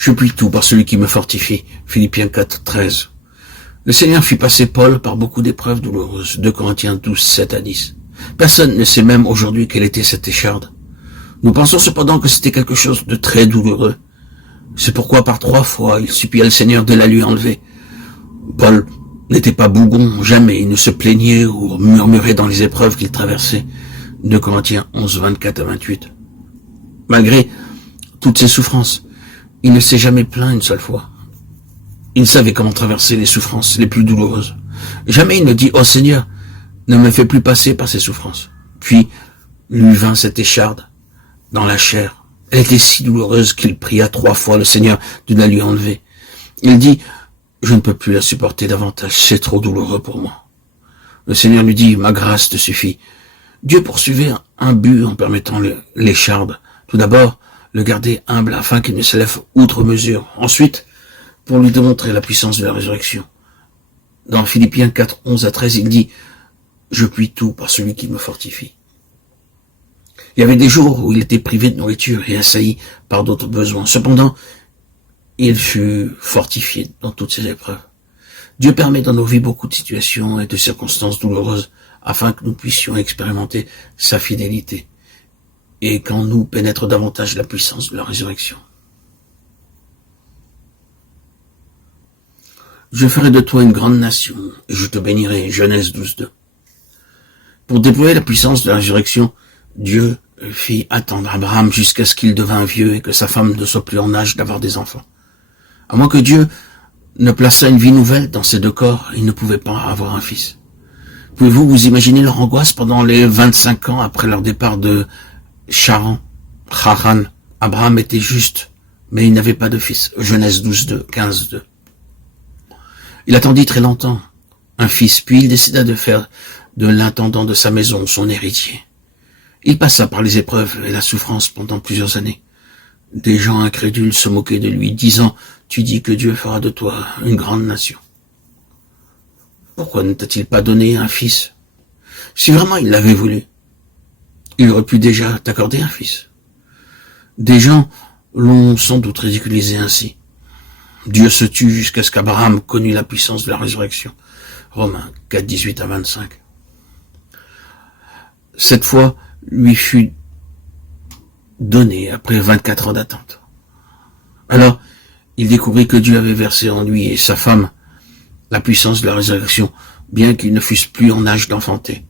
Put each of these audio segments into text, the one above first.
Je puis tout par celui qui me fortifie. Philippiens 4, 13. Le Seigneur fit passer Paul par beaucoup d'épreuves douloureuses. 2 Corinthiens 12, 7 à 10. Personne ne sait même aujourd'hui quelle était cette écharde. Nous pensons cependant que c'était quelque chose de très douloureux. C'est pourquoi par 3 fois il supplia le Seigneur de la lui enlever. Paul n'était pas bougon, jamais il ne se plaignait ou murmurait dans les épreuves qu'il traversait. 2 Corinthiens 11, 24 à 28. Malgré toutes ces souffrances, il ne s'est jamais plaint une seule fois. Il savait comment traverser les souffrances les plus douloureuses. Jamais il ne dit « Oh Seigneur, ne me fais plus passer par ces souffrances. » Puis lui vint cette écharde dans la chair. Elle était si douloureuse qu'il pria 3 fois le Seigneur de la lui enlever. Il dit « Je ne peux plus la supporter davantage, c'est trop douloureux pour moi. » Le Seigneur lui dit « Ma grâce te suffit. » Dieu poursuivait un but en permettant l'écharde. Tout d'abord, le garder humble afin qu'il ne s'élève outre mesure. Ensuite, pour lui démontrer la puissance de la résurrection. Dans Philippiens 4, 11 à 13, il dit « Je puis tout par celui qui me fortifie. » Il y avait des jours où il était privé de nourriture et assailli par d'autres besoins. Cependant, il fut fortifié dans toutes ces épreuves. Dieu permet dans nos vies beaucoup de situations et de circonstances douloureuses afin que nous puissions expérimenter sa fidélité et qu'en nous pénètre davantage la puissance de la résurrection. Je ferai de toi une grande nation et je te bénirai. Genèse 12, 2. Pour déployer la puissance de la résurrection, Dieu fit attendre Abraham jusqu'à ce qu'il devint vieux et que sa femme ne soit plus en âge d'avoir des enfants. À moins que Dieu ne plaçât une vie nouvelle dans ces 2 corps, il ne pouvait pas avoir un fils. Pouvez-vous vous imaginer leur angoisse pendant les 25 ans après leur départ de Charan? Abraham était juste, mais il n'avait pas de fils. Genèse 12, 2, 15, 2. Il attendit très longtemps un fils, puis il décida de faire de l'intendant de sa maison son héritier. Il passa par les épreuves et la souffrance pendant plusieurs années. Des gens incrédules se moquaient de lui, disant « Tu dis que Dieu fera de toi une grande nation. Pourquoi ne t'a-t-il pas donné un fils? Si vraiment il l'avait voulu, il aurait pu déjà t'accorder un fils. » Des gens l'ont sans doute ridiculisé ainsi. Dieu se tut jusqu'à ce qu'Abraham connût la puissance de la résurrection. Romains 4, 18 à 25. Cette foi lui fut donnée après 24 ans d'attente. Alors, il découvrit que Dieu avait versé en lui et sa femme la puissance de la résurrection, bien qu'ils ne fussent plus en âge d'enfanter.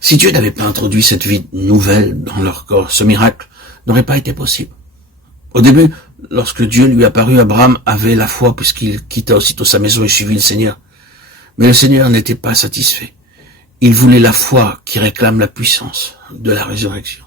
Si Dieu n'avait pas introduit cette vie nouvelle dans leur corps, ce miracle n'aurait pas été possible. Au début, lorsque Dieu lui apparut, Abraham avait la foi puisqu'il quitta aussitôt sa maison et suivit le Seigneur. Mais le Seigneur n'était pas satisfait. Il voulait la foi qui réclame la puissance de la résurrection.